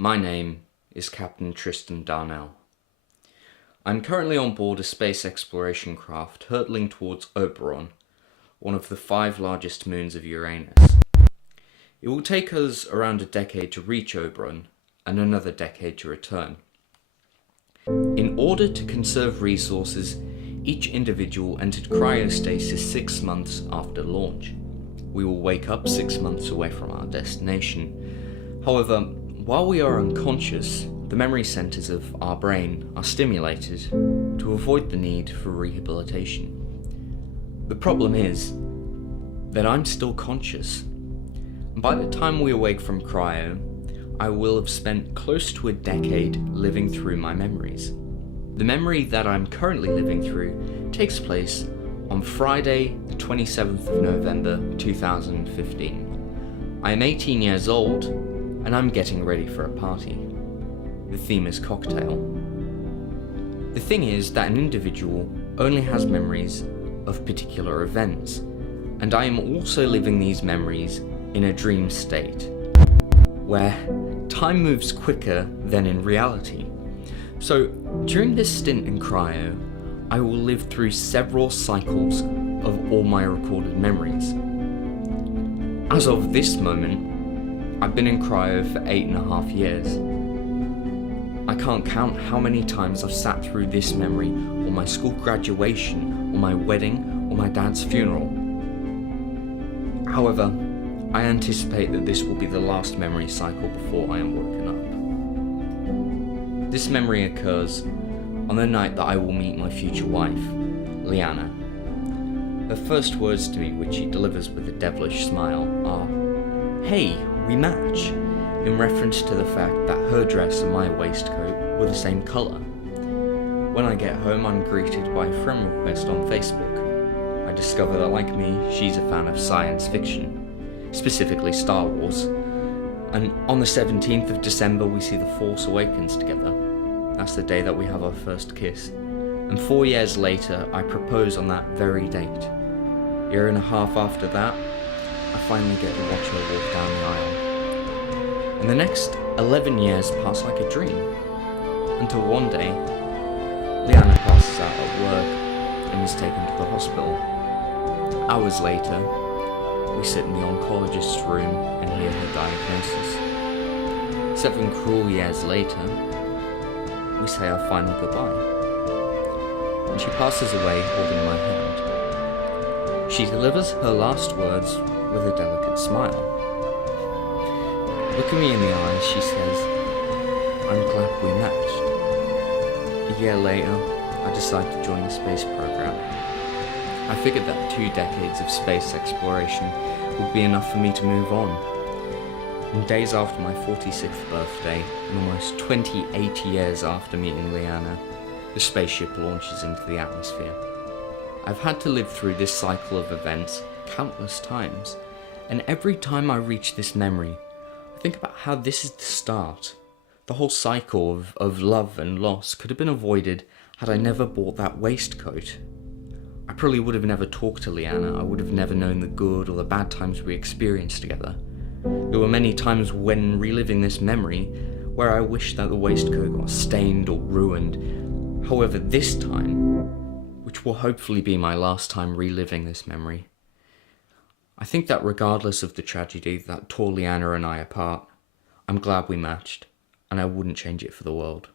My name is Captain Tristan Darnell. I'm currently on board a space exploration craft hurtling towards Oberon, one of the 5 largest moons of Uranus. It will take us around a decade to reach Oberon and another decade to return. In order to conserve resources, each individual entered cryostasis 6 months after launch. We will wake up 6 months away from our destination. However, while we are unconscious, the memory centers of our brain are stimulated to avoid the need for rehabilitation. The problem is that I'm still conscious. And by the time we awake from cryo, I will have spent close to a decade living through my memories. The memory that I'm currently living through takes place on Friday, the 27th of November 2015. I am 18 years old, and I'm getting ready for a party. The theme is cocktail. The thing is that an individual only has memories of particular events, and I am also living these memories in a dream state, where time moves quicker than in reality. So during this stint in cryo, I will live through several cycles of all my recorded memories. As of this moment, I've been in cryo for 8.5 years. I can't count how many times I've sat through this memory, or my school graduation, or my wedding, or my dad's funeral. However, I anticipate that this will be the last memory cycle before I am woken up. This memory occurs on the night that I will meet my future wife, Liana. Her first words to me, which she delivers with a devilish smile, are, "Hey, we match," in reference to the fact that her dress and my waistcoat were the same colour. When I get home, I'm greeted by a friend request on Facebook. I discover that, like me, she's a fan of science fiction, specifically Star Wars, and on the 17th of December we see The Force Awakens together. That's the day that we have our first kiss, and 4 years later I propose on that very date. A year and a half after that, I finally get to watch her walk down the aisle. And the next 11 years pass like a dream, until one day, Liana passes out at work and is taken to the hospital. Hours later, we sit in the oncologist's room and hear her diagnosis. 7 cruel years later, we say our final goodbye. And she passes away holding my hand. She delivers her last words with a delicate smile. Looking me in the eyes, she says, "I'm glad we matched." A year later, I decide to join the space program. I figured that 2 decades of space exploration would be enough for me to move on. And days after my 46th birthday, and almost 28 years after meeting Liana, the spaceship launches into the atmosphere. I've had to live through this cycle of events countless times, and every time I reach this memory, I think about how this is the start. The whole cycle of love and loss could have been avoided had I never bought that waistcoat. I probably would have never talked to Liana. I would have never known the good or the bad times we experienced together. There were many times when reliving this memory where I wished that the waistcoat got stained or ruined. However, this time, which will hopefully be my last time reliving this memory, I think that regardless of the tragedy that tore Liana and I apart, I'm glad we matched, and I wouldn't change it for the world.